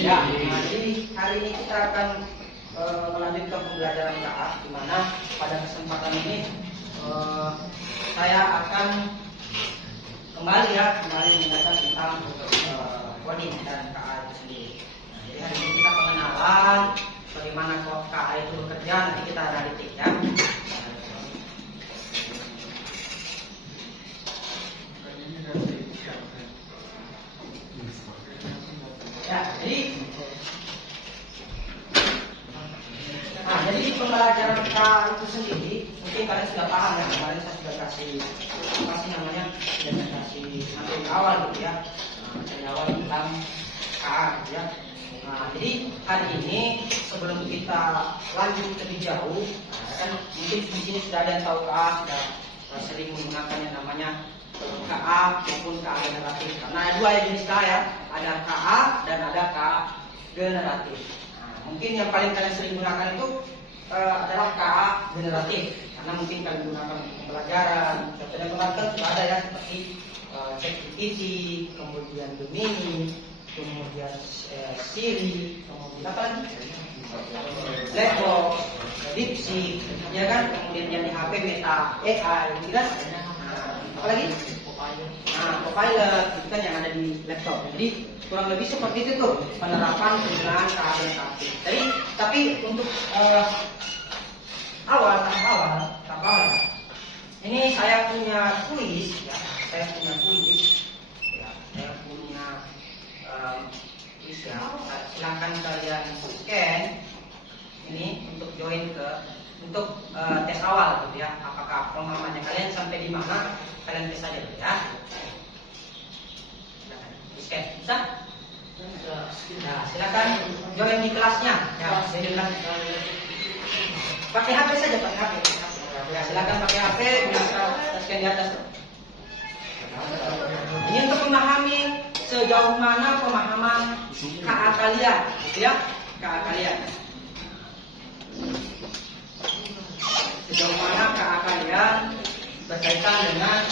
Ya, nah, jadi hari ini kita akan melanjutkan pembelajaran KA, di mana pada kesempatan ini saya akan kembali menjelaskan tentang coding dan KA itu sendiri. Nah, jadi hari ini kita pengenalan bagaimana KA itu bekerja, nanti kita analitik ya. Ya, jadi di pembelajaran KA itu sendiri mungkin kalian sudah paham ya, kemarin saya sudah kasih sampai ke awal gitu ya, dari awal tentang KA gitu ya. Nah, jadi hari ini sebelum kita lanjut lebih jauh, kan mungkin di sini sudah ada yang tahu KA, sudah sering menggunakan yang namanya KA maupun KA generatif. Karena ada dua jenis KA ya, ada KA dan ada KA generatif. Nah, mungkin yang paling kalian sering gunakan itu adalah KA generatif, karena mungkin kalian gunakan untuk pembelajaran. Contohnya kemarin sudah ada ya, seperti ChatGPT, kemudian Gemini, kemudian Siri, kemudian apa lagi? Blackbox, DeepSeek, ya kan? Kemudian yang di HP Meta AI, tidak? Apa lagi? Copilot, itu kan yang ada di laptop. Jadi kurang lebih seperti itu tuh penerapan penggunaan KA generatif. Jadi tapi untuk tahap awal, ini saya punya kuis ya. Saya punya kuis ya. Silakan kalian scan ini untuk join untuk tes awal gitu ya. Apakah pemahamannya kalian sampai di mana? Kalian tes saja ya. Scan bisa? Nah, silakan join di kelasnya. Ya, saya bilang pakai HP saja, pakai HP. Ya, silakan pakai HP, bisa scan di atas. Ini untuk memahami sejauh mana pemahaman KA kalian, gitu ya, KA kalian. Sejauh mana KA kalian berkaitan dengan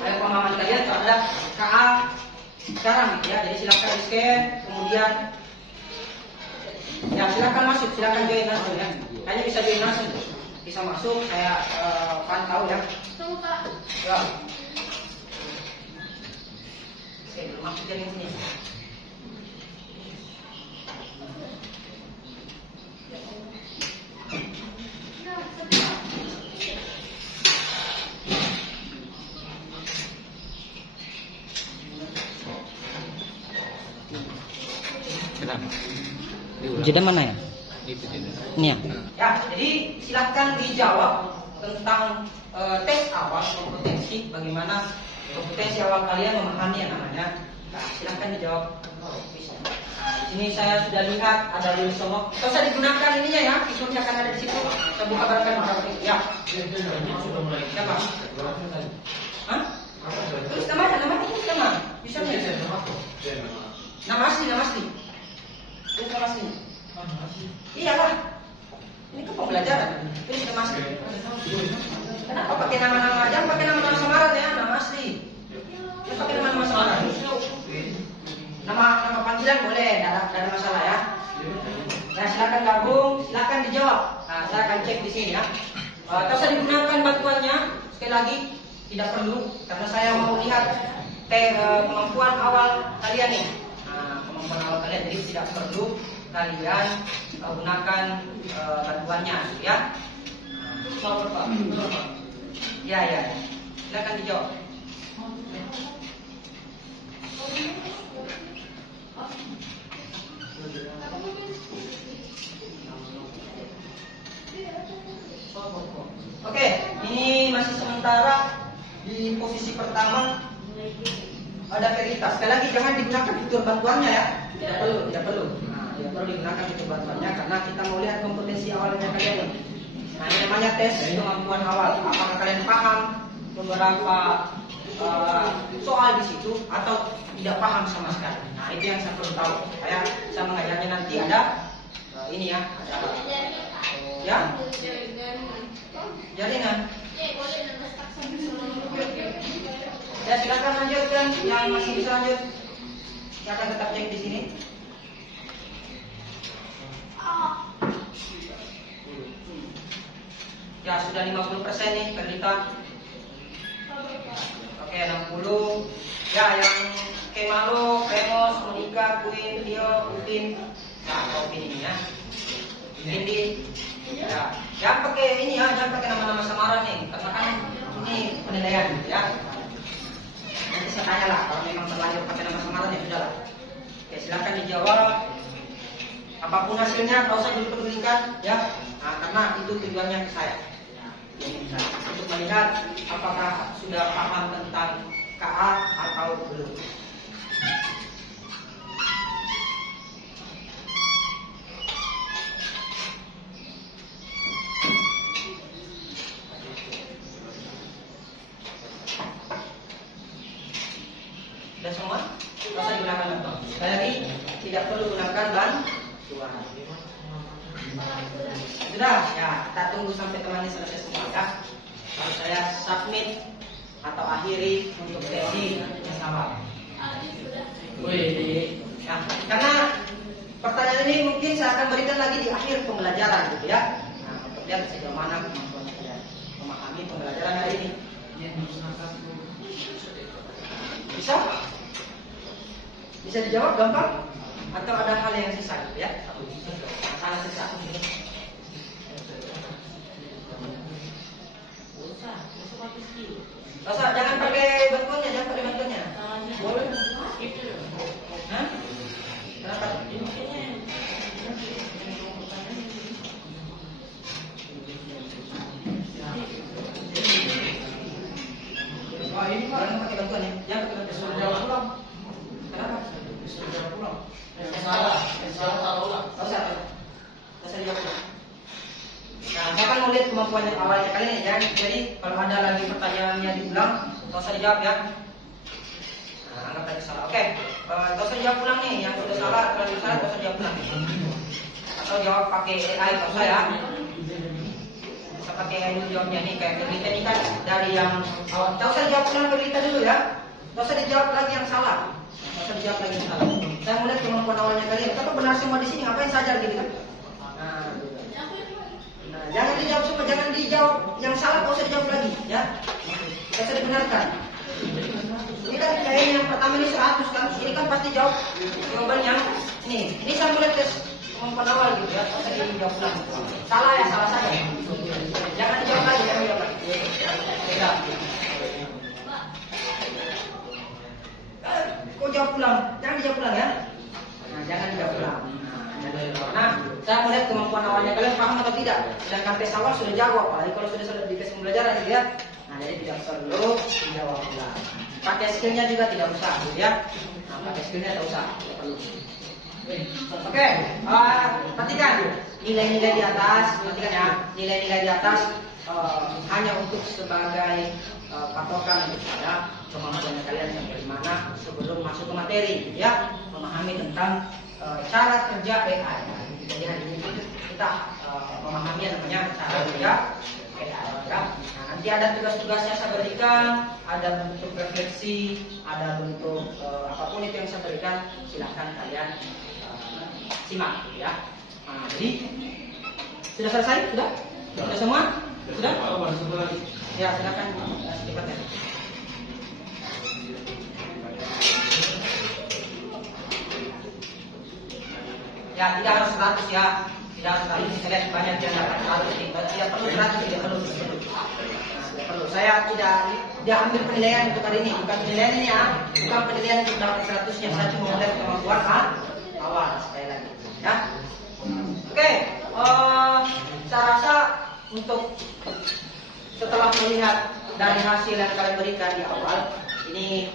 pemahaman kalian terhadap KA sekarang, gitu ya. Jadi silakan di scan, kemudian ya silakan masuk, silakan join langsung ya. Hanya bisa join langsung, bisa masuk, saya pantau ya. Ya. Oke, masuk dari sini. Jeda mana ya? Ini ya. Ya, jadi silakan dijawab tentang tes awal kompetensi, bagaimana kompetensi awal kalian memahami yang namanya. Nah, silakan dijawab. Nah, di sini saya sudah lihat ada Wilsonok. Kalau saya digunakan ininya ya, visualnya akan ada di situ. Saya buka barangkali berapa ini. Ya. Siapa? Hah? Terus nama? Bisa nggak? Nama asli. Terus nama asli. Iyalah. Ini kan pembelajaran. Ini nama asli. Kenapa pakai nama-nama? Jangan pakai nama-nama samaran ya, nama asli. Jangan pakai nama-nama samaran. Nama panggilan boleh, tidak ada masalah ya. Nah, silakan gabung, silakan dijawab. Nah, saya akan cek di sini ya. Kalau saya digunakan bantuannya, sekali lagi tidak perlu, karena saya mau lihat kemampuan awal kalian nih. Nah, kemampuan awal kalian, jadi tidak perlu kalian gunakan bantuannya, ya. Ya. Silakan dijawab. Oke, ini masih sementara di posisi pertama ada veritas. Sekali lagi jangan digunakan fitur bantuannya ya. Tidak perlu. Nah, tidak perlu digunakan fitur bantuannya karena kita mau lihat kompetensi awalnya kalian nih. Nah, ini namanya tes kemampuan awal. Apakah kalian paham beberapa soal di situ atau tidak paham sama sekali? Nah, itu yang saya perlu tahu. Saya mengajarnya nanti ada ini ya, ada ya jaringan. Ya, silakan lanjutkan yang masih bisa lanjut. Silakan tetap cek di sini. sudah 50% nih Perlita. Oke, 60. Ya, yang Kemalo, Remos, Monica, Queen, Leo, Udin. Nah, Upin ini ya. Indi. Ya, jangan pakai ini ya, jangan pakai nama-nama samaran nih, karena kan ini penilaian gitu ya. Nanti saya tanya lah, kalau memang terlanjur pakai nama samaran ya sudah lah. Oke, silakan dijawab. Apapun hasilnya, tak usah dipedulikan ya. Nah, karena itu tujuannya ke saya. Untuk melihat apakah sudah paham tentang KA atau belum. Sudah semua? Tidak usah gunakan laptop. Sekali lagi, tidak perlu gunakan bantuan. Sudah, ya kita tunggu sampai temannya selesai semua ya. Lalu saya submit atau akhiri untuk sesi bersama. Nah, karena pertanyaan ini mungkin saya akan berikan lagi di akhir pembelajaran gitu ya. Nah, untuk lihat sejauh mana kemampuan saya memahami pembelajaran hari ini. Bisa? Bisa dijawab gampang? Atau ada hal yang sisa gitu ya? Sangat sisa. Masa jangan pakai bantuannya, jangan pakai bantuannya. Boleh? Hah? Kenapa? Jangan pakai bantuannya, jangan pakai bantuan. Kenapa? Nah, saya akan melihat kemampuan yang awalnya kalian ya. Jadi kalau ada lagi pertanyaannya diulang, tak usah dijawab ya. Nah, anggap aja salah. Oke, tak usah jawab ulang nih. Yang sudah salah, terlalu salah, tak usah jawab ulang. Atau jawab pakai AI, tak usah ya. Bisa pakai AI dulu jawabnya nih. Kayak Berlita ini kan dari yang awal. Tak usah jawab ulang Berlita dulu ya. Tak usah dijawab lagi yang salah. Tak usah dijawab lagi yang salah. Saya melihat kemampuan awalnya kalian. Tapi benar semua di sini, ngapain saja gitu kan? Nah, jangan dijawab semua, jangan dijawab yang salah, tak usah dijawab lagi, ya. Tak usah dibenarkan. Ini kan kayaknya yang pertama ini 100 kan, ini kan pasti jawab jawabannya. Ini saya mulai tes kemampuan awal gitu ya, tak usah dijawab ulang. Salah ya, salah saja. Jangan dijawab lagi, jangan dijawab lagi. Ya. Kok jawab ulang? Jangan dijawab ulang ya. Nah, jangan dijawab ulang. Nah, saya melihat kemampuan awalnya kalian paham atau tidak. Sedangkan tes awal sudah jawab, apalagi kalau sudah di tes pembelajaran gitu ya. Nah, jadi tidak perlu dijawab ulang. Pakai skillnya juga tidak usah, gitu ya. Nah, pakai skillnya tidak usah, tidak perlu. Oke, perhatikan nilai-nilai di atas, perhatikan ya, nilai-nilai di atas hanya untuk sebagai patokan untuk saya kemampuan kalian yang bagaimana sebelum masuk ke materi, gitu ya, memahami tentang cara kerja AI. Jadi hari ini kita memahami yang namanya cara kerja AI. Ya. Nah, nanti ada tugas-tugasnya saya berikan, ada bentuk refleksi, ada bentuk apapun itu yang saya berikan, silahkan kalian simak, ya. Nah, jadi sudah selesai, sudah semua, sudah? Ya, silakan secepatnya. Ya, tidak harus 100 ya. Tidak harus 100. Kita lihat banyak yang dapat 100 nih. Tidak perlu 100, tidak perlu. Nah, tidak perlu. Saya tidak ambil penilaian untuk hari ini. Bukan penilaian ini ya. Bukan penilaian untuk dapat 100-nya. Saya cuma melihat kemampuan awal sekali lagi. Ya. Oke. Saya rasa untuk setelah melihat dari hasil yang kalian berikan di awal, ini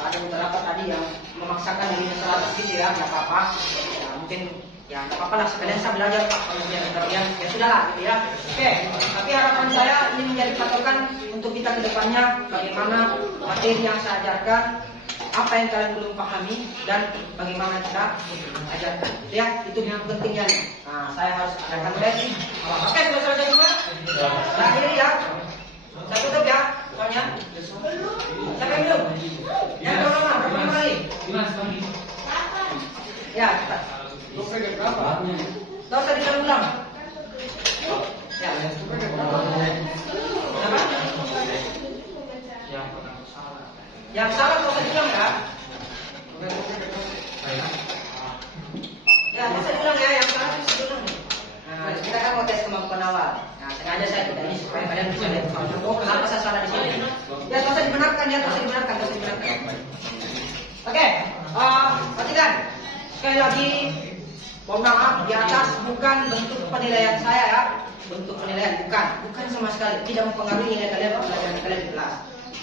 ada beberapa tadi yang memaksakan dirinya 100 gitu ya, nggak apa-apa. Ya, mungkin ya nggak apa-apa lah, sekalian saya belajar Pak. Kalau kalian ya sudahlah gitu ya. Oke, tapi harapan saya ini menjadi patokan untuk kita ke depannya, bagaimana materi yang saya ajarkan, apa yang kalian belum pahami, dan bagaimana kita ajarkan. Ya, itu yang pentingnya. Nah, saya harus adakan tes. Oke, sudah selesai semua? Terakhir ya. Saya tutup ya, soalnya. Siapa yang belum? Yang belum berapa kali? Ya, cepat. Tidak usah diulang. Ya. Kenapa? Yang salah kau usah diulang ya. Ya, bisa diulang ya. Yang salah bisa diulang. Nah, kita kan mau tes kemampuan awal. Nah, sengaja saya tidak ini supaya kalian bisa lihat. Oh, kenapa saya salah di sini? Ya, tak usah dibenarkan ya, tak usah dibenarkan, tak usah dibenarkan. Oke, perhatikan. Sekali lagi, mohon maaf, di atas bukan bentuk penilaian saya ya. Bentuk penilaian bukan sama sekali. Tidak mempengaruhi nilai kalian pelajaran kalian di kelas.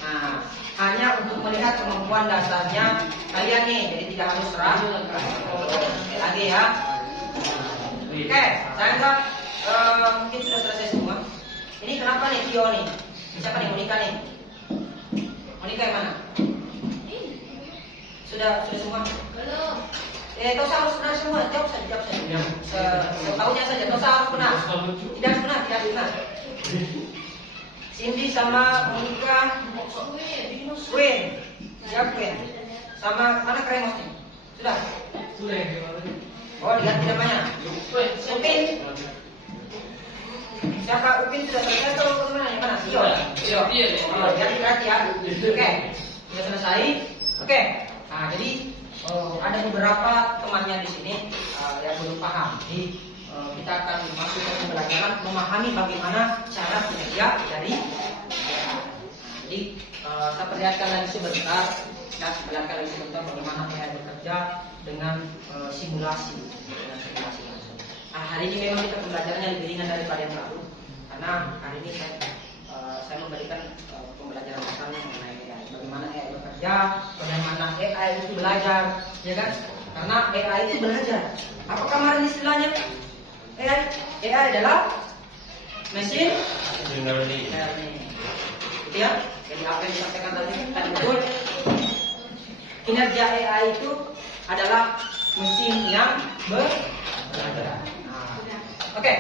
Nah, hanya untuk melihat kemampuan dasarnya kalian nih, jadi tidak harus serah lagi ya. Oke, saya anggap mungkin sudah selesai semua. Ini kenapa nih Tio nih? Siapa nih Monika nih? Monika yang mana? Sudah semua? Belum. Kau harus benar semua. Jawab saja. Setahunya saja. Kau harus benar. Tidak benar. Cindy sama Monika. Queen. Siapa Queen? Sama mana Kremos nih? Sudah. Oh, diganti namanya. Upin. Siapa Upin sudah selesai atau bagaimana? Yang mana? Tio. Oh, ganti ya. Oke. Sudah selesai. Oke. Nah, jadi ada beberapa temannya di sini yang belum paham. Jadi kita akan masuk ke pembelajaran memahami bagaimana cara kinerja dari AI. Jadi saya perlihatkan lagi sebentar bagaimana AI bekerja dengan simulasi. Nah, hari ini memang kita pembelajarannya lebih ringan daripada yang lalu karena hari ini saya memberikan pembelajaran misalnya mengenai AI, bagaimana AI bekerja, bagaimana AI itu belajar, ya kan? Karena AI itu belajar. Apa kemarin istilahnya? AI adalah machine learning. Gitu ya? Jadi apa yang disampaikan tadi betul. Kinerja AI itu adalah mesin yang belajar. Oke.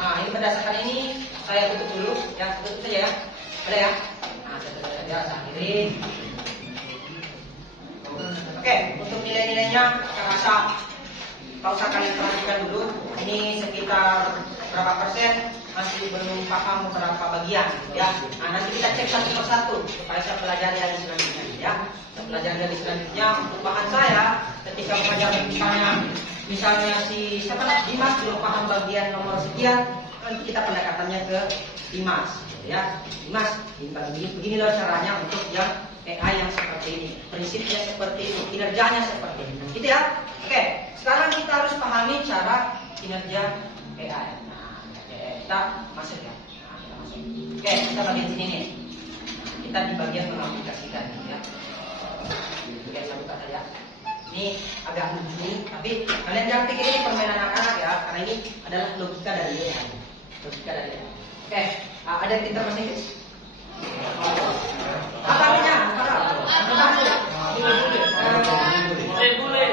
Nah, ini berdasarkan ini saya tutup dulu ya, tutup saja ya. Ada ya? Nah, saya tutup saja, saya akhirin. Oke, untuk nilai-nilainya saya rasa tak usah kalian perhatikan dulu. Ini sekitar berapa persen masih belum paham beberapa bagian ya. Nah, nanti kita cek satu persatu supaya saya pelajari lagi selanjutnya ya. Saya pelajari lagi selanjutnya untuk bahan saya ketika mengajar misalnya si siapa Dimas belum paham bagian nomor sekian, nanti kita pendekatannya ke Dimas ya. Dimas, beginilah caranya untuk yang AI yang seperti ini, prinsipnya seperti ini, kinerjanya seperti ini, gitu ya. Oke, sekarang kita harus pahami cara kinerja AI. Nah, kita masuk ya. Nah, kita masuk. Oke, kita bagian sini nih. Kita di bagian mengaplikasikan ya. Oke, saya buka saja. Ini agak lucu, tapi kalian jangan pikir ini permainan anak-anak ya, karena ini adalah logika dari AI. Logika dari AI. Oke, ada yang pintar bahasa Inggris? Apa artinya? Boleh.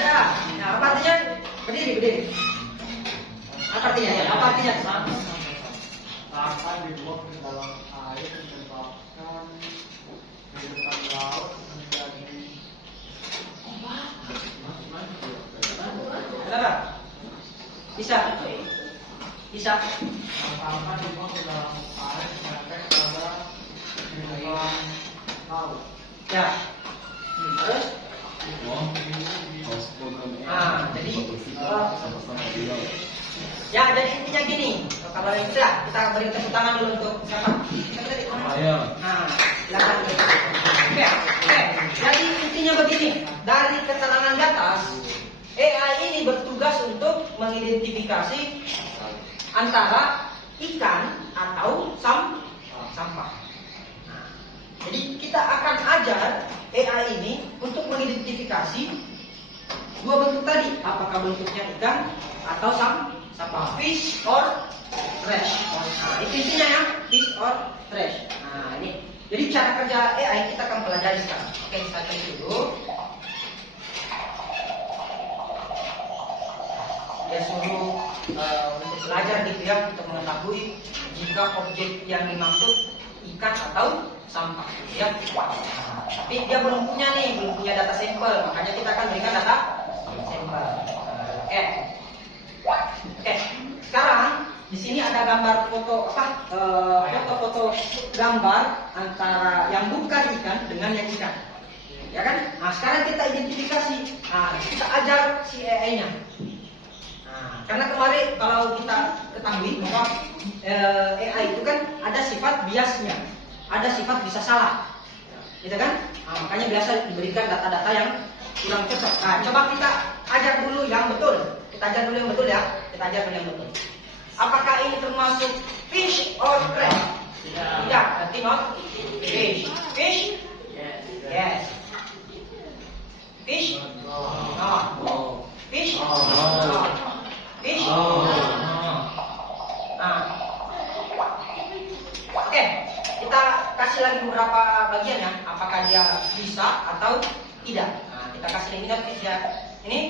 Ya, nah, apa artinya? Berdiri. Apa artinya? Ya, apa artinya? Akan dibuang ke dalam air menyebabkan kehidupan laut menjadi Kenapa? Bisa. akan dibuang ke dalam air sampai pada kehidupan laut. Ya. Terus? Jadi intinya gini. Kalau yang sudah kita beri tepuk tangan dulu untuk siapa? Nah, silakan. Oke. Jadi intinya begini. Dari keterangan di atas, AI ini bertugas untuk mengidentifikasi antara ikan atau sampah. Nah, jadi kita akan ajar AI ini untuk mengidentifikasi dua bentuk tadi, apakah bentuknya ikan atau sampah, fish or trash. Nah, itu intinya ya, fish or trash. Nah, ini. Jadi cara kerja AI kita akan pelajari sekarang. Oke, kita cek dulu. Dia suruh untuk belajar gitu ya, untuk mengetahui jika objek yang dimaksud ikan atau sampah ya. Tapi dia belum punya data sampel, makanya kita akan berikan data sampel. Oke. Sekarang di sini ada gambar foto foto-foto gambar antara yang bukan ikan dengan yang ikan, ya kan? Nah, sekarang kita identifikasi, kita ajar si AI-nya. Nah, karena kemarin kalau kita ketahui bahwa AI itu kan ada sifat biasnya, ada sifat bisa salah, gitu kan? Nah, makanya biasa diberikan data-data yang kurang cocok. Nah, coba kita ajar dulu yang betul. Kita ajar dulu yang betul ya. Kita ajar dulu yang betul. Apakah ini termasuk fish or crab? Tidak, berarti not fish. Fish? Yes. Fish? No. Fish? No. Fish? Nah. Oke, kita kasih lagi beberapa bagian ya. Apakah dia bisa atau tidak? Nah, kita kasih ini fish ya. Ini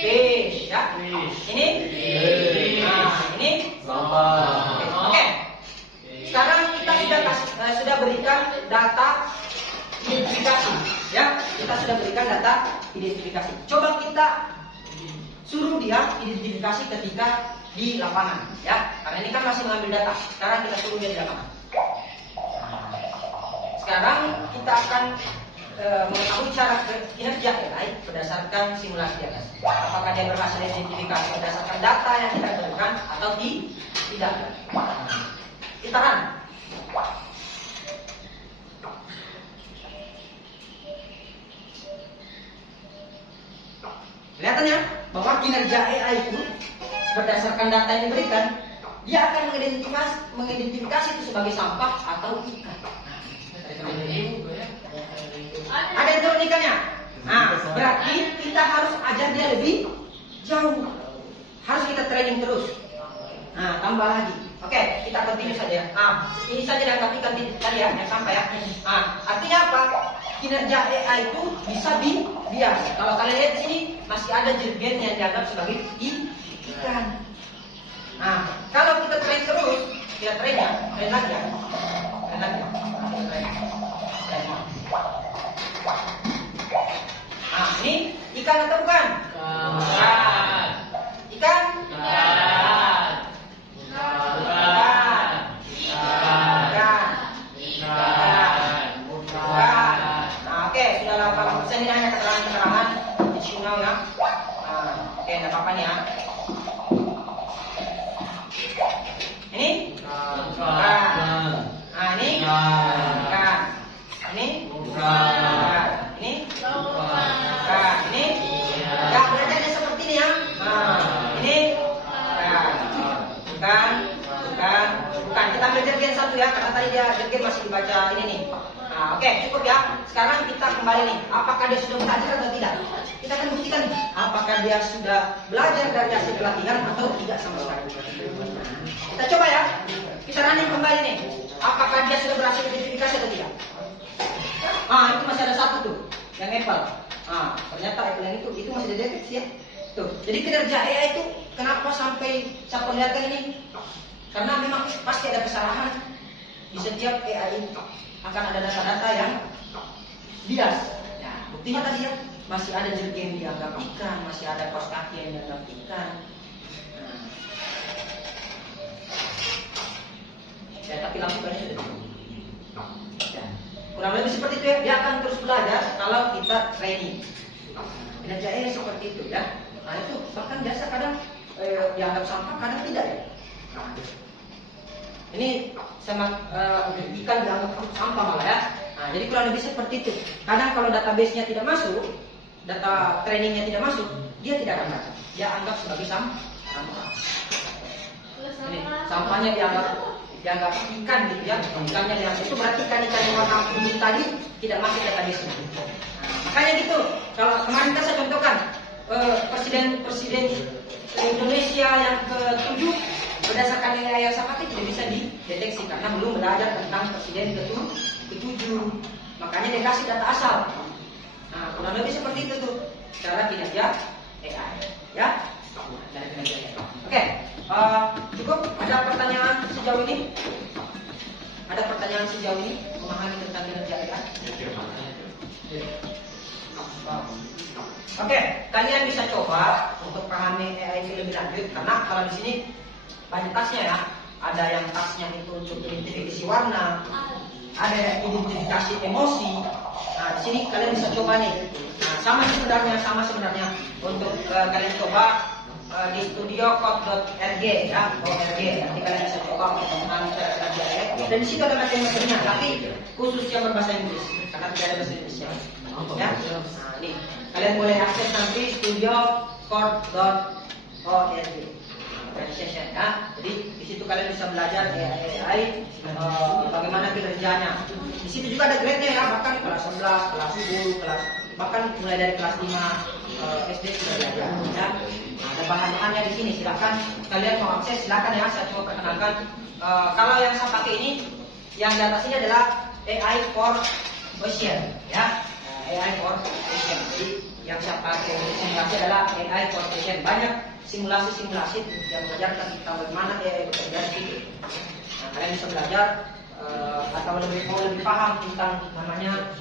fish ya. Ini fish. Nah, ini sambal. Oke. Sekarang kita sudah berikan data identifikasi ya. Kita sudah berikan data identifikasi. Coba kita suruh dia identifikasi ketika di lapangan ya. Karena ini kan masih mengambil data. Sekarang kita suruh dia di lapangan. Sekarang kita akan mengetahui cara kinerja AI berdasarkan simulasi di atas. Apakah dia berhasil identifikasi berdasarkan data yang kita berikan atau tidak? Kita run. Kelihatannya bahwa kinerja AI itu berdasarkan data yang diberikan, dia akan mengidentifikasi itu sebagai sampah atau ikan. Ada elektronikanya. Nah, berarti kita harus ajar dia lebih jauh. Harus kita training terus. Nah, tambah lagi. Oke, kita continue saja. Nah, ini saja yang tadi ya, yang sampai ya. Nah, artinya apa? Kinerja AI itu bisa bias. Kalau kalian lihat di sini masih ada jerigen yang dianggap sebagai ikan. Nah, kalau kita train terus, kita train lagi ya. Nah, ini ikan atau bukan? Bukan. Ikan? Bukan. Nah, oke, sudah 80% ini hanya keterangan-keterangan additional ya. Nah, oke, tidak apa-apa nih ya. Ini? Bukan. Nah, ini? Bukan. Ini? Bukan. Ini? Bukan. Ini? Ya, belajarnya seperti ini ya. Nah, ini? Bukan. Bukan. Kita ambil jerigen satu ya, karena tadi dia jerigen masih dibaca ini nih. Nah, oke, cukup ya. Sekarang kita kembali nih. Apakah dia sudah belajar atau tidak? Kita akan buktikan apakah dia sudah belajar dari hasil pelatihan atau tidak sama sekali. Kita coba ya. Kita running kembali nih. Apakah dia sudah berhasil identifikasi atau tidak? Ah, itu masih ada satu tuh, yang Apple. Ah, ternyata Apple yang itu masih dideteksi ya. Tuh. Jadi kinerja AI itu kenapa sampai saya perlihatkan ini? Karena memang pasti ada kesalahan di setiap AI itu. Akan ada data-data yang bias. Ya, buktinya tadi ya, masih ada jerigen yang dianggap ikan, masih ada kaos kaki yang dianggap ikan. Ya, tapi lampu kayaknya sudah tutup. Ya. Kurang lebih seperti itu ya. Dia akan terus belajar kalau kita training. Kinerja AI seperti itu ya. Nah itu bahkan biasa kadang dianggap sampah, kadang tidak ya. Nah, ini sama ikan dianggap sampah malah ya. Nah, jadi kurang lebih seperti itu. Kadang kalau database-nya tidak masuk, data trainingnya tidak masuk, dia tidak akan baca. Dia anggap sebagai sampah. Ini sampahnya dianggap ikan gitu ya. Ikannya dianggap itu berarti ikan-ikan yang warna kuning tadi tidak masuk database-nya. Nah, makanya gitu. Kalau kemarin kan saya contohkan presiden Indonesia yang ke-7 berdasarkan nilai yang sama tidak bisa dideteksi karena belum belajar tentang presiden ke-7. Makanya dia kasih data asal. Nah, kurang lebih seperti itu tuh cara kinerja AI, ya. Cara kinerja AI. Oke, cukup. Ada pertanyaan sejauh ini? Ada pertanyaan sejauh ini memahami tentang kinerja AI? Oke, kalian bisa coba untuk pahami AI ini lebih lanjut karena kalau di sini banyak tasnya ya. ada yang tasnya itu untuk identifikasi warna, ada yang identifikasi emosi. Nah, di sini kalian bisa coba nih. Nah, sama sebenarnya untuk kalian coba di studiocode.org ya, .org. Nanti kalian bisa coba untuk memahami cara belajar ya. Dan di situ ada materi-materinya, tapi khusus yang berbahasa Inggris karena tidak ada bahasa Indonesia. Ya. Nah, ini kalian boleh akses nanti studiocode.org. Organization ya. Jadi di situ kalian bisa belajar AI, bagaimana kinerjanya. Di situ juga ada grade-nya ya, bahkan kelas 11, kelas 10, kelas bahkan mulai dari kelas 5 SD sudah belajar ya. Nah, ada bahan-bahannya di sini. Silakan kalian mau akses, silakan ya. Saya coba perkenalkan. Kalau yang saya pakai ini, yang di atas ini adalah AI for Question ya. AI for Question. Jadi yang saya pakai simulasi adalah AI for Question. Banyak simulasi-simulasi yang mengajarkan tentang bagaimana AI bekerja di situ. Nah, kalian bisa belajar atau lebih paham tentang namanya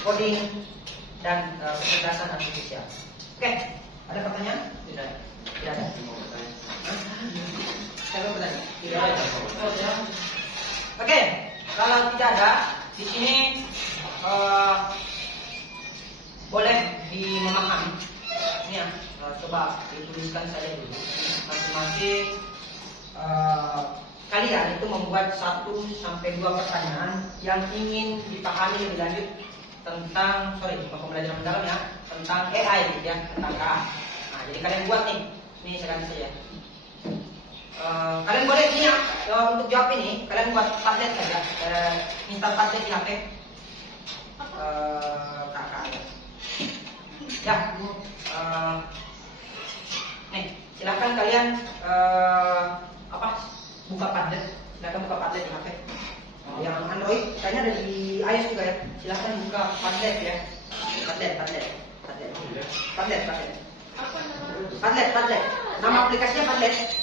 coding dan kecerdasan artifisial. Oke, ada pertanyaan? Tidak ada. Saya mau bertanya. Tidak ada. Oke, kalau tidak ada, di sini boleh dimemahami. Ini ya, coba dituliskan saja dulu. Masing-masing kalian itu membuat 1 sampai 2 pertanyaan yang ingin dipahami lebih lanjut tentang pembelajaran mendalam ya, tentang AI ya, tentang AI. Nah, jadi kalian buat nih, saya kasih saja. Kalian boleh ini ya, untuk jawab ini kalian buat tablet saja, minta tablet di HP kakak ya. Nih, silakan kalian buka Padlet, silakan buka Padlet di HP. Yang Android kayaknya ada di iOS juga ya. Silakan buka Padlet ya. Padlet. Nama aplikasinya Padlet.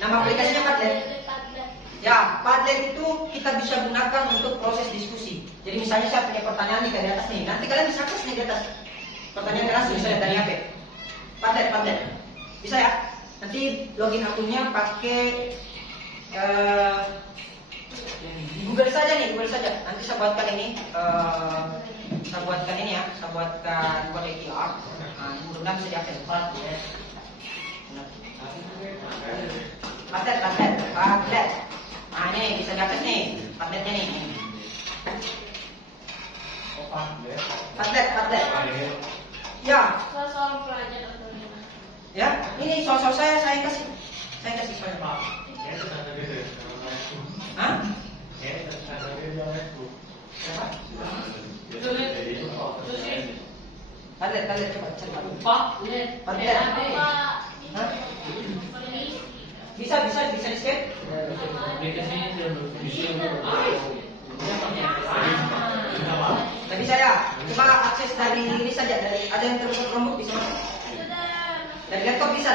Nama aplikasinya Padlet. Ya, Padlet itu kita bisa gunakan untuk proses diskusi. Jadi misalnya saya punya pertanyaan di atas nih, nanti kalian bisa akses nih di atas. Pertanyaan langsung bisa lihat dari HP. Padlet. Bisa ya? Nanti login akunnya pakai di Google saja. Nanti saya buatkan ini, saya buatkan kode QR. Nah, mudah-mudahan bisa diakses. Padlet. Nah, ini bisa diakses nih, Padletnya nih. Padlet. Ya. Soal pelajar atau gimana? Ya, ini soal saya kasih soalnya Pak. Hah? Siapa? Padlet coba. Padlet. Hah? Bisa di-scan? Nggak bisa ya? Coba akses dari ini saja, ada yang terus bisa masuk? Dari laptop bisa.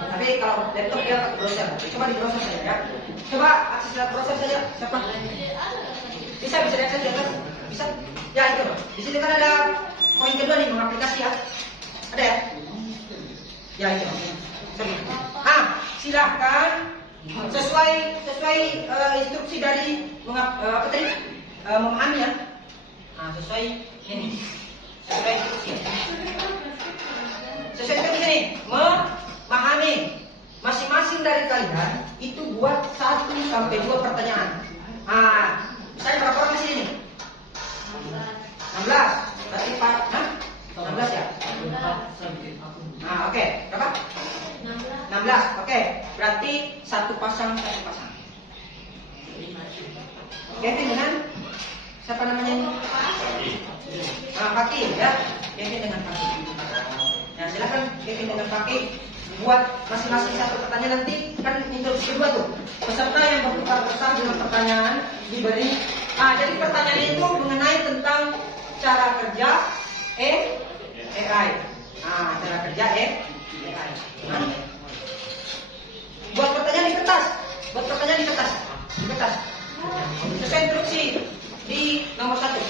Tapi kalau laptop dia pakai browser. Coba di browser saja ya. Coba akses lewat browser saja. Siapa? Bisa diakses di atas? Bisa? Ya itu. Di sini kan ada poin kedua nih, mengaplikasi ya. Ada ya? Ya itu. Silakan sesuai instruksi dari memahami ya. Nah, sesuai ini. Sesuai instruksi. Sesuai instruksi ini, memahami. Masing-masing dari kalian itu buat 1 sampai 2 pertanyaan. Nah, misalnya berapa orang di sini? 16. Berarti 16 ya? Nah, oke. Berapa? 16. Oke. Berarti 1 pasang. Kevin dengan siapa namanya ini? Fakih ya. Kevin dengan Fakih. Nah, silakan Kevin dengan Fakih buat masing-masing 1 pertanyaan. Nanti kan instruksi kedua tuh. Peserta yang bertukar pesan dengan pertanyaan diberi. Jadi pertanyaan itu mengenai tentang cara kerja AI. Cara kerja AI. Buat pertanyaan di kertas. Sesuai instruksi di nomor 1.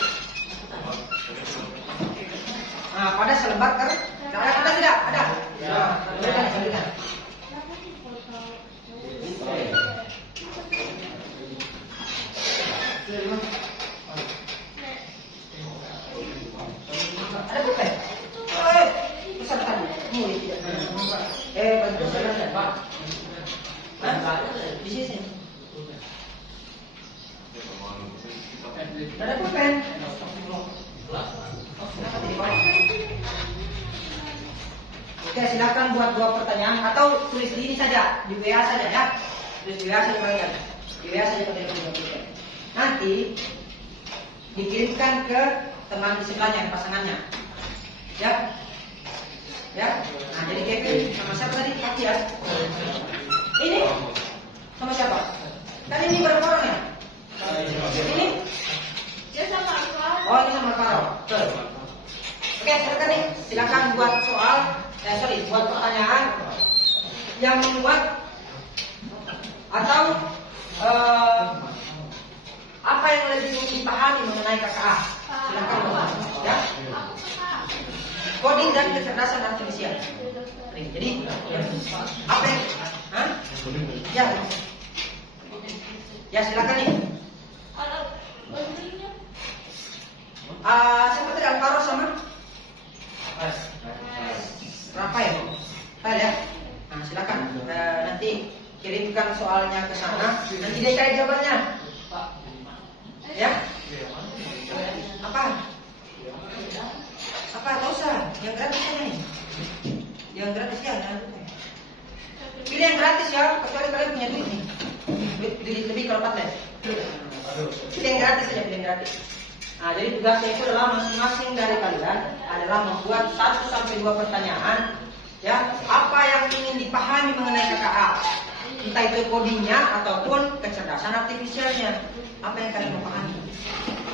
Pada selembar ada tidak? Ada. Berikan. Hah? Di sini. Ada pulpen. Oke, silakan buat 2 pertanyaan atau tulis di ini saja, di WA saja ya. Tulis di WA saja kalian. Di WA saja kalian tulis. Nanti dikirimkan ke teman di sebelahnya, pasangannya. Ya. Ya. Nah, jadi Kevin sama siapa tadi? Kaki ya. Ini sama siapa? Kan ini berapa orang ya? Ini? Dia sama Akbar. Oh, ini sama Farol. Betul. Oke, silakan nih. Silakan buat soal, buat pertanyaan yang membuat atau apa yang lebih dipahami mengenai KKA. Silakan buat. Ya. Aku suka. Coding dan kecerdasan artifisial. Jadi, apa yang? Hah? Ya. Ya, silakan nih. Ada bajunya. Siapa tadi Alvaro sama Rafael? Rafael ya. Nah, silakan. Nanti kirimkan soalnya ke sana. Nanti dia cari jawabannya. Ya. Apa? Apa? Nggak usah. Yang gratis aja nih. Yang gratis ya. Pilih yang gratis ya. Kecuali kalian punya duit nih. Duit lebih kalau 4 les. Pilih yang gratis aja. Pilih yang gratis. Nah, jadi tugasnya itu adalah masing-masing dari kalian adalah membuat 1 sampai 2 pertanyaan, ya, apa yang ingin dipahami mengenai KKA, entah itu codingnya ataupun kecerdasan artifisialnya, apa yang kalian mau pahami,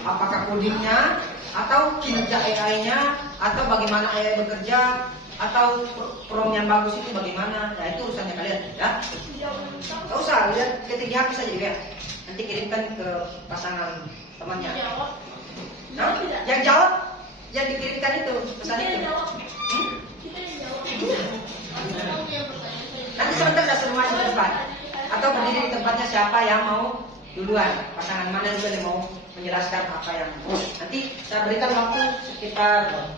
apakah codingnya atau kinerja AI-nya atau bagaimana AI bekerja atau prompt yang bagus itu bagaimana, ya itu urusannya kalian, ya. Gak usah lihat ketik di HP saja ya, nanti kirimkan ke pasangan temannya. Nah, yang jawab, yang dikirimkan itu pesan itu. Nanti sebentar dah semua di depan, atau berdiri di tempatnya siapa yang mau duluan, pasangan mana dulu yang mau menjelaskan apa yang. Nanti saya berikan waktu sekitar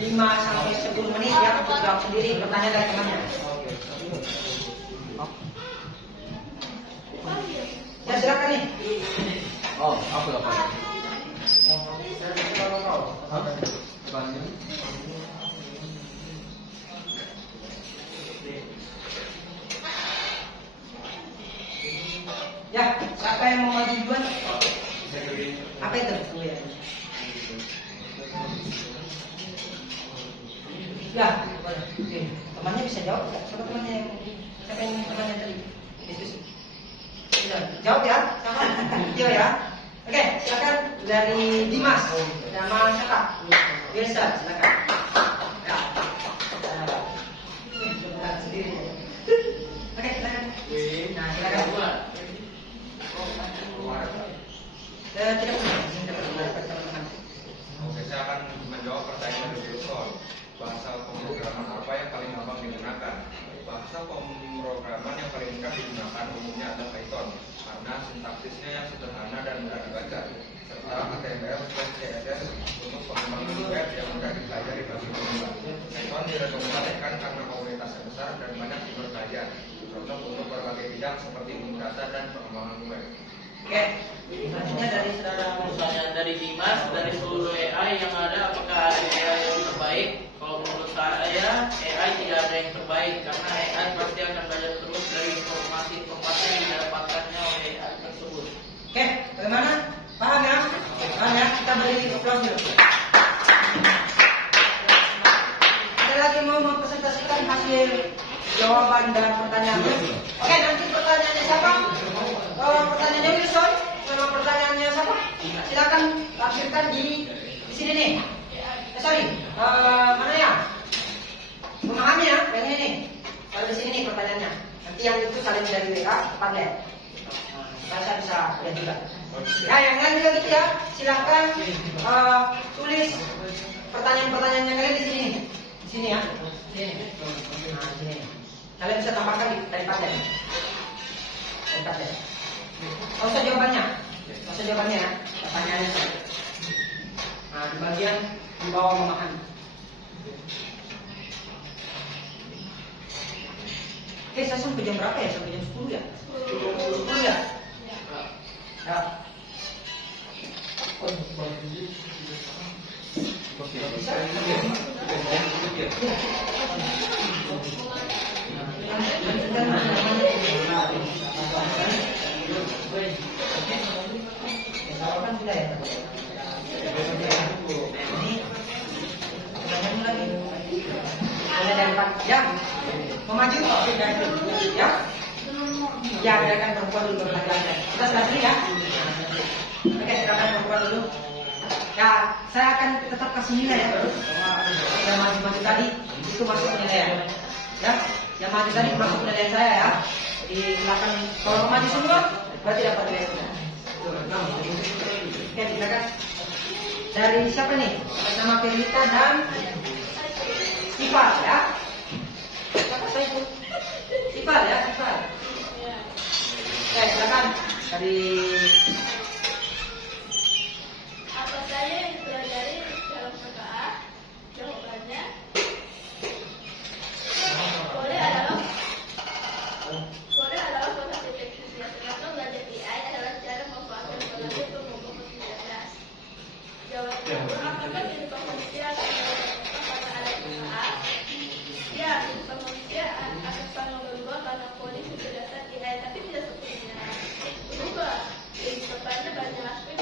5 sampai 10 menit ya untuk jawab sendiri pertanyaan dari temannya. Ya silakan nih. Oh, apa? Ya, siapa yang mau maju duluan? Apa itu? Tunggu ya. Ya, oke. Temannya bisa jawab nggak? Siapa temannya tadi? Diskusi. Jawab ya, Tio ya. Oke, silakan dari Dimas. Nama siapa? Biasa, silakan. Ya. Oke, silakan. Nah, silakan. Tidak punya. Oke, saya akan menjawab pertanyaan dari Wilson. Bahasa pemrograman apa yang paling gampang digunakan? Bahasa pemrograman yang paling mudah digunakan umumnya adalah Python, karena sintaksisnya yang sederhana dan mudah dibaca, serta HTML dan CSS untuk pengembangan web yang mudah dipelajari bagi pemula. Python direkomendasikan karena komunitasnya besar dan banyak dipercaya, cocok untuk berbagai bidang seperti ilmu data dan pengembangan web. Oke, selanjutnya dari saudara Pertanyaan dari Dimas, dari seluruh AI yang ada, apakah ada AI yang terbaik? Kalau menurut saya, AI tidak ada yang terbaik, karena AI pasti akan belajar terus dari informasi-informasi yang didapatkannya oleh AI tersebut. Oke, bagaimana? Paham ya? Paham ya? Kita beri aplaus dulu. Kita lagi mau mempresentasikan hasil jawaban dan pertanyaannya. Oke, nanti pertanyaannya siapa? Pertanyaannya Wilson, sama pertanyaannya siapa? Silakan lampirkan di sini nih. Mana ya? Memahami ya? Yang ini nih. Kalau di sini nih pertanyaannya. Nanti yang itu saling dari WA, depan deh. Saya bisa lihat juga. Nah, yang lain juga gitu ya. Silakan tulis pertanyaan-pertanyaannya kalian di sini. Di sini ya. Di sini. Nah, di sini. Kalian bisa tambahkan dari paten. Dari paten. Nggak usah jawabannya. Nggak usah jawabannya ya. Pertanyaannya. Nah, di bagian di bawah memahami. sampai jam berapa ya? Sampai jam 10 ya? 10 ya? Ya. Ya, mau maju ya? Ya, biarkan perempuan dulu berlagak. Kita sudah free ya? Oke, silakan perempuan dulu. Ya, saya akan tetap kasih nilai ya. Yang maju-maju tadi itu masuk penilaian. Ya, yang maju tadi masuk penilaian saya ya. Jadi silakan kalau maju semua berarti dapat nilai. Oke, silakan. Dari siapa nih? Atas nama Felita dan Sifar ya. Siapa saya itu? Sifar ya, Sifar. Oke, silakan. Dari Apa saja yang dipelajari dalam KKA? Jawabannya Boleh adalah proses deteksi atau belajar AI adalah cara memanfaatkan teknologi untuk membangun cerdas. Jawabannya, apakah kehidupan manusia akan berubah karena ada KKA? Ya, kehidupan manusia akan sangat berubah karena kondisi kecerdasan AI, tapi tidak sepenuhnya berubah. Di depannya banyak aspek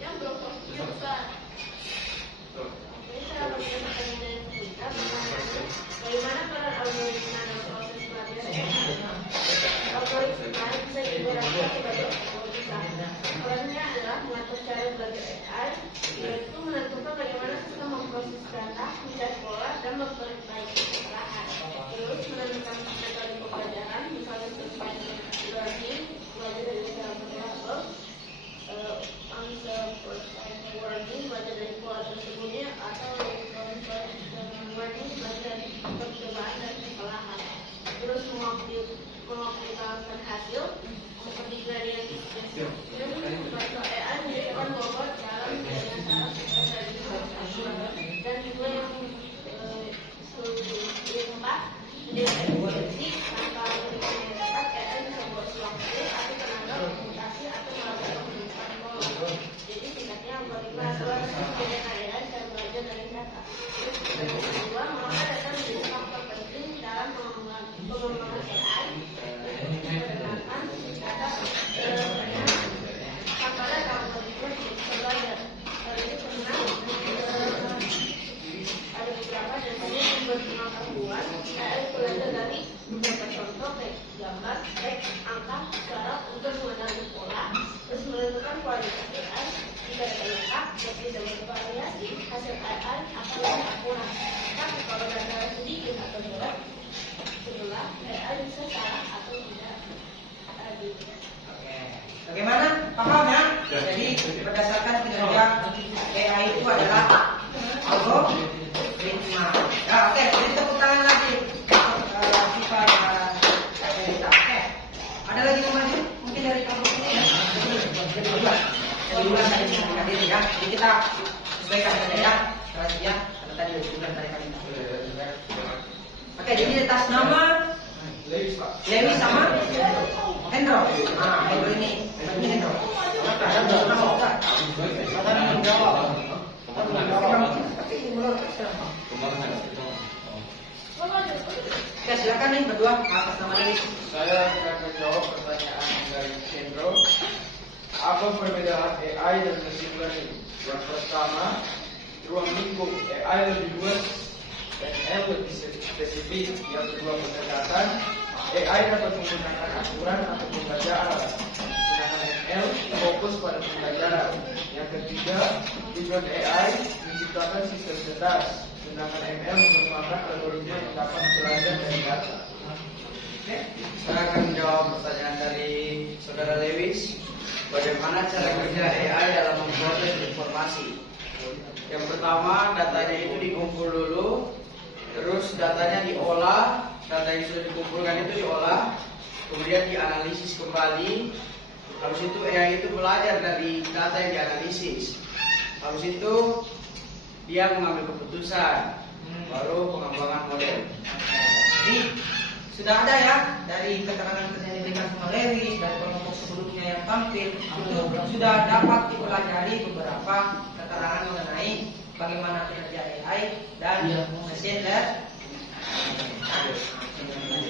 yang berfungsi besar. Jadi cara menggunakan kita bagaimana peran algoritma dalam proses pelajaran. Algoritma bisa digunakan sebagai algoritma. Perannya adalah mengatur cara belajar AI, yaitu menentukan bagaimana sistem memproses data, mencari pola, dan memperbaiki kesalahan. Terus menentukan metode pembelajaran, misalnya supervised learning, belajar dari cara berdialog, unsupervised learning, belajar dari pola tersebutnya, atau learning, belajar dari percobaan dan kesalahan. Terus mengaplikasikan hasil seperti gradient description. Membantu AI menyediakan bobot dalam dengan cara supervised dan juga yang keempat, deteksi tanpa algoritma tepat, AI bisa membuat waktu atau tenaga komputasi atau melakukan pembentukan model. Jadi tingkatnya algoritma adalah kemudian AI dan belajar dari data. Yang kedua, mengapa data menjadi faktor penting dalam pengembangan AI. Berdasarkan data tanpa data algoritma tidak bisa belajar. Hal ini pernah ada beberapa dasarnya yang berpengetahuan. AI belajar dari beberapa contoh teks, gambar, teks, angka, suara untuk mengenali pola, terus menentukan kualitas AI. Jika data lengkap dan tidak bervariasi, hasil AI akan lebih akurat. Tapi kalau data sedikit atau berat, sebelah AI bisa salah atau tidak adil. bagaimana? Paham ya? Jadi berdasarkan kinerja AI itu adalah algoritma. Ya, oke, jadi tepuk tangan lagi. Sifar dan Felita. Oke. Ada lagi yang maju? Mungkin dari kampus ini ya. Jadi dua tadi hadir ya. Jadi kita sesuaikan saja ya. Terus ya, karena tadi bulan tadi kali. Oke, jadi atas nama Lewi sama Hendro. Hendro ini Hendro. Tapi menurut Oke, silakan nih berdua atas nama Lewi. Saya akan menjawab pertanyaan dari Hendro. Apa perbedaan AI dan machine learning? Yang pertama, ruang lingkup AI lebih luas dan L lebih spesifik. Yang kedua, pendekatan AI dapat menggunakan aturan atau pembacaan, sedangkan ML fokus pada pembelajaran. Yang ketiga, tujuan AI menciptakan sistem cerdas, sedangkan ML mengembangkan algoritma yang dapat belajar dari data. Saya akan menjawab pertanyaan dari Saudara Lewis. Bagaimana cara kerja AI dalam memproses informasi? Yang pertama, datanya itu dikumpul dulu, terus datanya diolah, data yang sudah dikumpulkan itu diolah, kemudian dianalisis kembali. Habis itu AI itu belajar dari data yang dianalisis. Habis itu dia mengambil keputusan, baru pengembangan model. Jadi sudah ada ya dari keterangan yang diberikan sama Lewis, dari kelompok sebelumnya yang tampil itu sudah dapat dipelajari beberapa keterangan mengenai bagaimana kinerja AI dan mesin learning.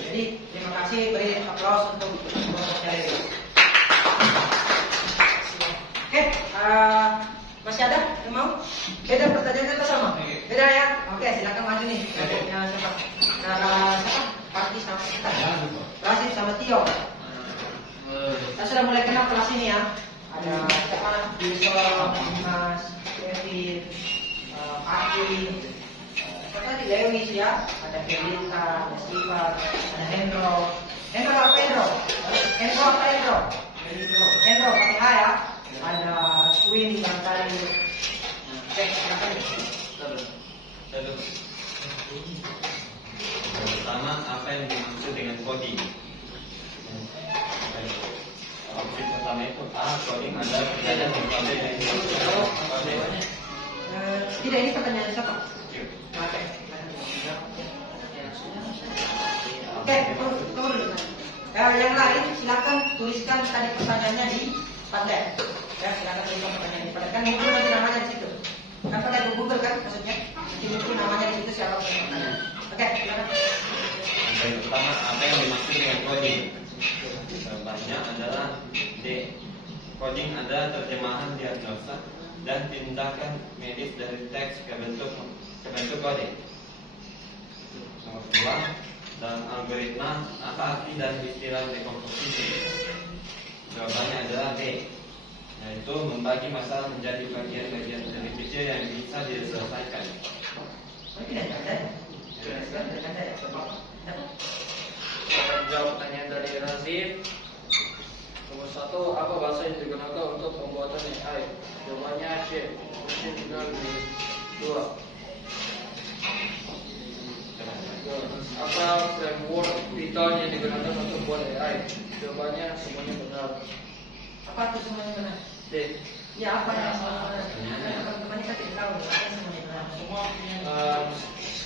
Jadi terima kasih, beri aplaus untuk kelompoknya Lewis. Oke, masih ada yang mau? Beda pertanyaannya atau sama? Beda ya? Oke, silakan maju nih. Kelompoknya siapa? Siapa? Parti sama kita. Rasid sama Tio. Saya sudah mulai kenal kelas ini ya. Ada siapa? Wilson, Dimas, Kevin, Aki, tadi Lewis ya. Ada Felita, ada Siva, ada Hendro. Hendro apa Hendro? Hendro apa Hendro? Hendro pakai H ya. Ada Queen yang tadi. Oke, silakan. Pertama, apa yang dimaksud dengan coding? Opsi pertama itu coding adalah perjalanan metode dari kode. Tidak, ini pertanyaan siapa? Oke, tunggu dulu. Yang lain silakan tuliskan tadi pertanyaannya di Padlet. Ya, silakan tuliskan pertanyaan di Padlet. Kan mungkin nanti namanya di situ. Kan pakai Google kan maksudnya? Nanti mungkin namanya di situ siapa yang pertanyaan. Oke, silakan. Yang pertama, apa yang dimaksud dengan coding? Jawabannya adalah D. Coding adalah terjemahan diagnosa dan tindakan medis dari teks ke bentuk kode. Nomor 2, dalam algoritma apa arti dan istilah dekomposisi? Jawabannya adalah D, yaitu membagi masalah menjadi bagian-bagian lebih kecil yang bisa diselesaikan. Tidak ada. Tidak ada ya. Akan jawab pertanyaan dari Razif. Nomor 1, apa bahasa yang digunakan untuk pembuatan AI? Jawabannya C. Machine Learning. 2. Apa framework Python yang digunakan untuk buat AI? Jawabannya semuanya benar. Apa itu semuanya benar? D. Ya, apa yang semuanya benar? Teman-teman kita tidak tahu apa yang semuanya benar. Semua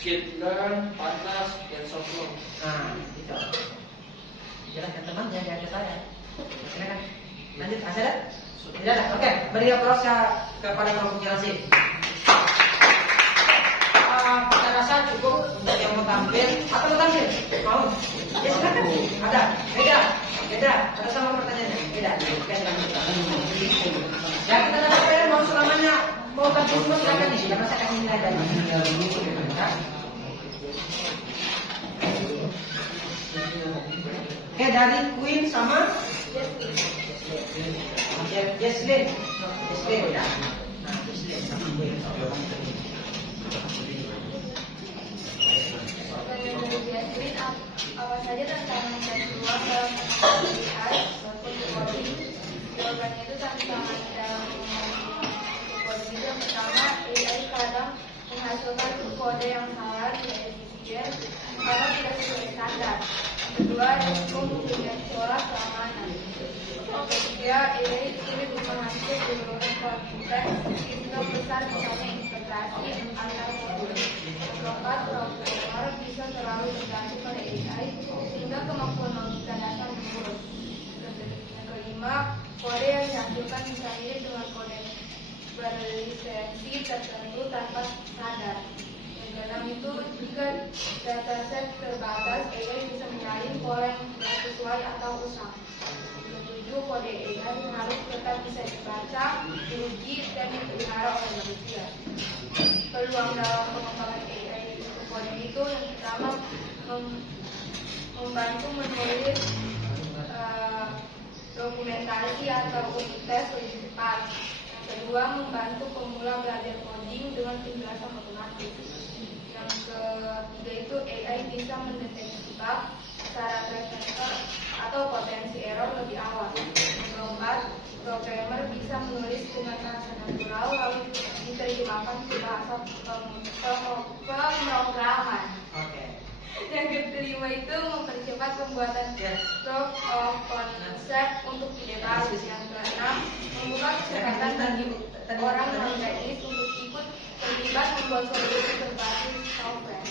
Skitlearn, Pandas, TensorFlow. Nah, itu. Jelaskan teman yang diajak saya. Silakan. Lanjut, ada? Tidak ada. Oke, beri aplaus kepada kelompok Razif. Kita rasa cukup untuk yang mau tampil. Apa mau tampil? Mau? Ya silakan. Ada. Beda. Ada sama pertanyaannya. Beda. Oke, silakan. Ya kita dapat PR mau selamanya mau tampil semua silakan nih. Karena saya kasih nilai dari. Ya. Oke, dari Queen sama Jesslyn ya. Nah, Jesslyn sama Queen. Apa saja tantangan dan peluang dalam mengembangkan AI untuk coding? Jawabannya itu tantangan dalam mengembangkan coding itu yang pertama, AI kadang menghasilkan kode yang salah, tidak efisien, karena tidak sesuai standar. Kedua, risiko mempunyai pola keamanan. Ketiga, AI sulit menghasilkan beberapa kuantitas, risiko besar misalnya integrasi antar modul. Keempat, programmer bisa terlalu bergantung pada AI sehingga kemampuan logika dasar menurun. Yang kelima, kode yang dihasilkan bisa mirip dengan kode berlisensi tertentu tanpa sadar. Yang keenam itu, jika dataset terbatas, AI bisa menyalin pola yang tidak sesuai atau usang. Yang ketujuh, kode AI harus tetap bisa dibaca, diuji, dan dipelihara oleh manusia. Peluang dalam pengembangan AI untuk coding itu yang pertama membantu menulis dokumentasi atau unit tes lebih cepat. Yang kedua, membantu pemula belajar coding dengan penjelasan otomatis. Yang ketiga itu AI bisa mendeteksi bug, kesalahan transfer atau potensi error lebih awal. Yang keempat, programmer bisa menulis dengan bahasa natural lalu diterjemahkan ke bahasa pemrograman. Oke. Yang kelima itu mempercepat pembuatan proof of concept untuk ide baru. Yang keenam, membuka kesempatan bagi orang non-teknis untuk ikut terlibat membuat solusi berbasis software.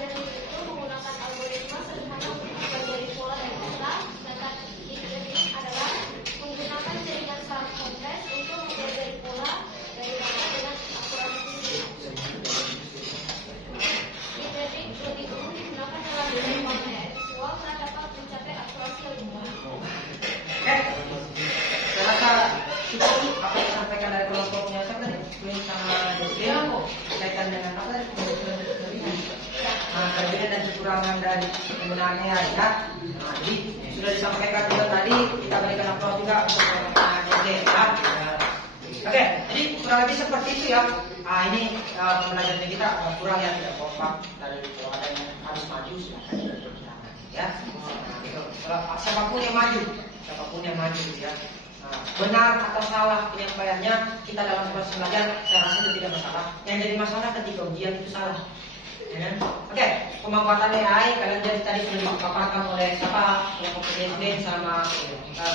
e-learning itu menggunakan algoritma sederhana untuk mempelajari pola dan data. Data e-learning adalah menggunakan jaringan saraf kompleks untuk mempelajari pola dari data dengan akurasi tinggi. E-learning lebih umum digunakan dalam desain konten visual karena dapat mencapai akurasi yang lebih baik. Oke, saya rasa cukup apa yang disampaikan dari kelompoknya siapa tadi? Queen sama Jocelyn berkaitan dengan apa tadi? Kelebihan dan kekurangan dari penggunaan AI ya. Nah, jadi sudah disampaikan juga tadi, kita berikan aplaus juga untuk penggunaan AI ya. Oke, jadi kurang lebih seperti itu ya. Ini pembelajaran kita kurang ya, tidak kompak. Dari kalau ada yang harus maju silakan ya. Siapapun yang maju ya. Benar atau salah penyampaiannya kita dalam proses belajar, saya rasa itu tidak masalah. Yang jadi masalah ketika ujian itu salah. Ya kan? Oke, pemanfaatan AI kalian jadi tadi sudah dipaparkan oleh siapa? Yang kompetensi sama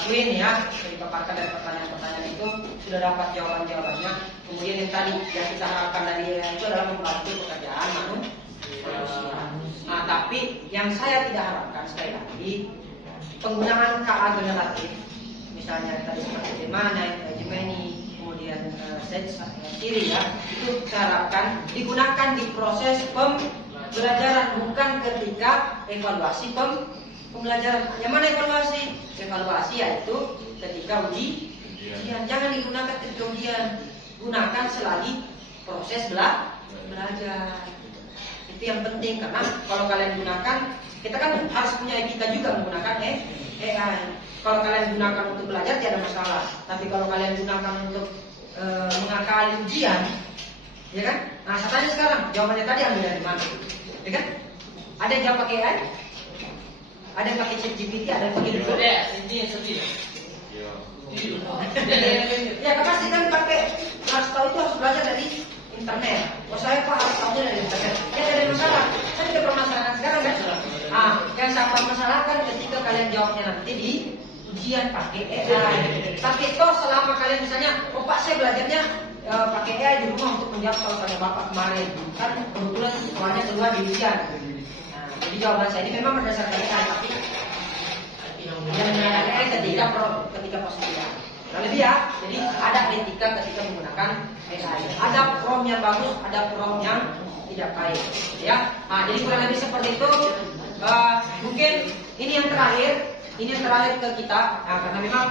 Queen ya, sudah dipaparkan dari pertanyaan-pertanyaan itu sudah dapat jawaban-jawabannya. Kemudian yang tadi yang kita harapkan dari AI itu adalah membantu pekerjaan manusia. Nah, tapi yang saya tidak harapkan sekali lagi penggunaan KA generatif, misalnya tadi seperti Gemini, kemudian Siri ya, itu saya harapkan digunakan di proses pembelajaran, bukan ketika evaluasi pembelajaran. Yang mana evaluasi? Evaluasi yaitu ketika ujian. Jangan digunakan ketika ujian, gunakan selagi proses belajar. Itu yang penting, karena kalau kalian gunakan, kita kan harus punya etika juga menggunakan AI. Kalau kalian gunakan untuk belajar tidak ada masalah, tapi kalau kalian gunakan untuk mengakali ujian, ya kan? Nah, saya tanya sekarang, jawabannya tadi ambil dari mana? Ya kan? Ada yang jawab pakai AI? Ada yang pakai ChatGPT? Ada yang pakai Google? Ini yang sedih. Ya, pasti kan pakai. Harus tahu itu harus belajar dari internet. Oh, saya Pak harus tahu dari internet. Ya, tidak ada masalah. Saya tidak permasalahan sekarang kan? Yang saya permasalahkan ketika kalian jawabnya nanti di ujian pakai AI. Tapi toh selama kalian misalnya, oh Pak saya belajarnya pakai AI di rumah untuk menjawab kalau tanya Bapak kemarin. Kan kebetulan semuanya keluar di ujian. Nah, jadi jawaban saya ini memang berdasarkan AI, tapi yang menggunakan AI ketika posisinya. Nah, lebih ya, jadi ada etika ketika menggunakan AI. Ada prompt yang bagus, ada prompt yang tidak baik, ya. Nah, jadi kurang lebih seperti itu. Mungkin ini yang terakhir ke kita, karena memang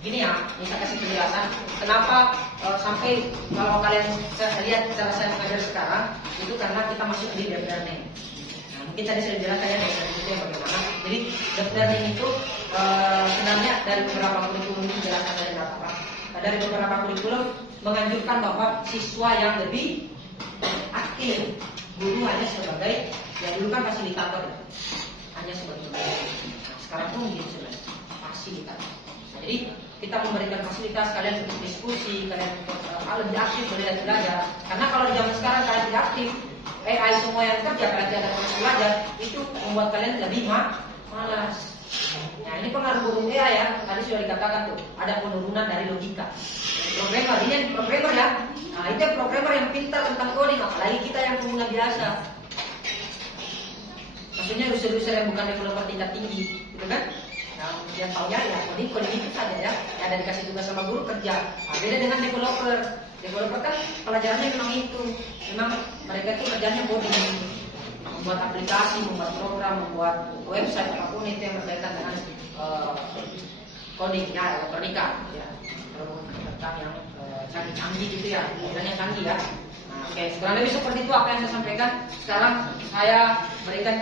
gini ya, ini saya kasih penjelasan kenapa sampai kalau kalian lihat cara saya mengajar sekarang itu karena kita masuk di deep learning. Nah, mungkin tadi saya jelaskan ya dari itu bagaimana. Jadi deep learning itu sebenarnya dari beberapa kurikulum dijelaskan dari beberapa. Dari beberapa kurikulum menganjurkan bahwa siswa yang lebih aktif, guru hanya sebagai, ya dulu kan fasilitator ya, hanya sebagai guru. Sekarang pun gitu sebenarnya fasilitator. Nah, jadi kita memberikan fasilitas kalian untuk diskusi, kalian untuk lebih aktif belajar. Karena kalau di zaman sekarang kalian tidak aktif, AI semua yang kerja, kalian tidak ada proses belajar, itu membuat kalian lebih malas. Nah, ini pengaruh burung AI ya. Tadi sudah dikatakan tuh, ada penurunan dari logika. Programmer, ini yang programmer ya. Nah, itu yang programmer yang pintar tentang coding, apalagi kita yang pengguna biasa. Maksudnya user-user yang bukan developer tingkat tinggi, gitu kan? Nah, yang taunya ya coding itu saja ya. Yang ada dikasih tugas sama guru kerja. Nah, beda dengan developer. Developer kan pelajarannya memang itu. Memang mereka itu kerjanya coding, membuat aplikasi, membuat program, membuat website apapun itu yang berkaitan dengan coding ya, elektronika ya. Tentang yang canggih gitu ya, misalnya canggih ya. Nah, oke, kurang lebih seperti itu apa yang saya sampaikan. Sekarang saya berikan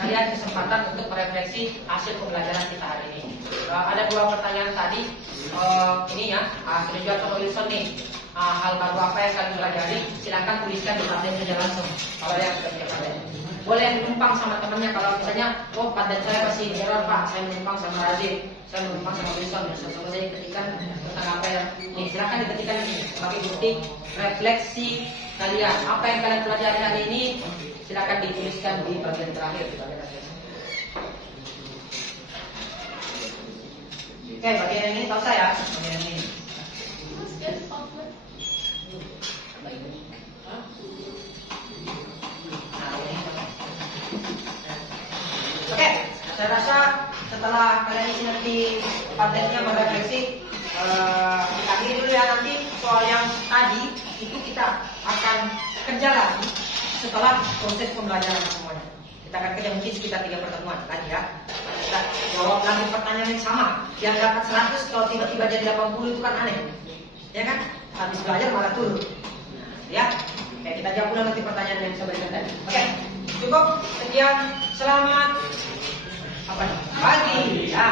kalian kesempatan untuk merefleksi hasil pembelajaran kita hari ini. Ada dua pertanyaan tadi, ini ya, sudah dijawab sama Wilson nih. Hal baru apa yang kalian pelajari? Silakan tuliskan di tablet saja langsung. Kalau yang sudah tablet, boleh menumpang sama temannya. Kalau misalnya, oh tablet saya masih error Pak, saya menumpang sama Razif, saya menumpang sama Wilson, sama saya ketikkan tentang apa yang ini. Silakan diketikkan sebagai bukti refleksi kalian. Apa yang kalian pelajari hari ini, silakan dituliskan di bagian terakhir di bagian refleksi. Oke, bagian ini tahu saya, bagian ini. saya rasa setelah kalian isi nanti patennya merefleksi, kita akhiri dulu ya. Nanti soal yang tadi itu kita akan kerja lagi setelah proses pembelajaran semuanya. Kita akan kerja mungkin sekitar 3 pertemuan lagi ya. Kita jawab lagi pertanyaan yang sama. Yang dapat 100 kalau tiba-tiba jadi 80 itu kan aneh, ya kan? Habis belajar malah turun. Ya, oke, kita jawab dulu nanti pertanyaan yang saya berikan tadi. Oke, cukup. Sekian, selamat apa nih? Pagi. Ya.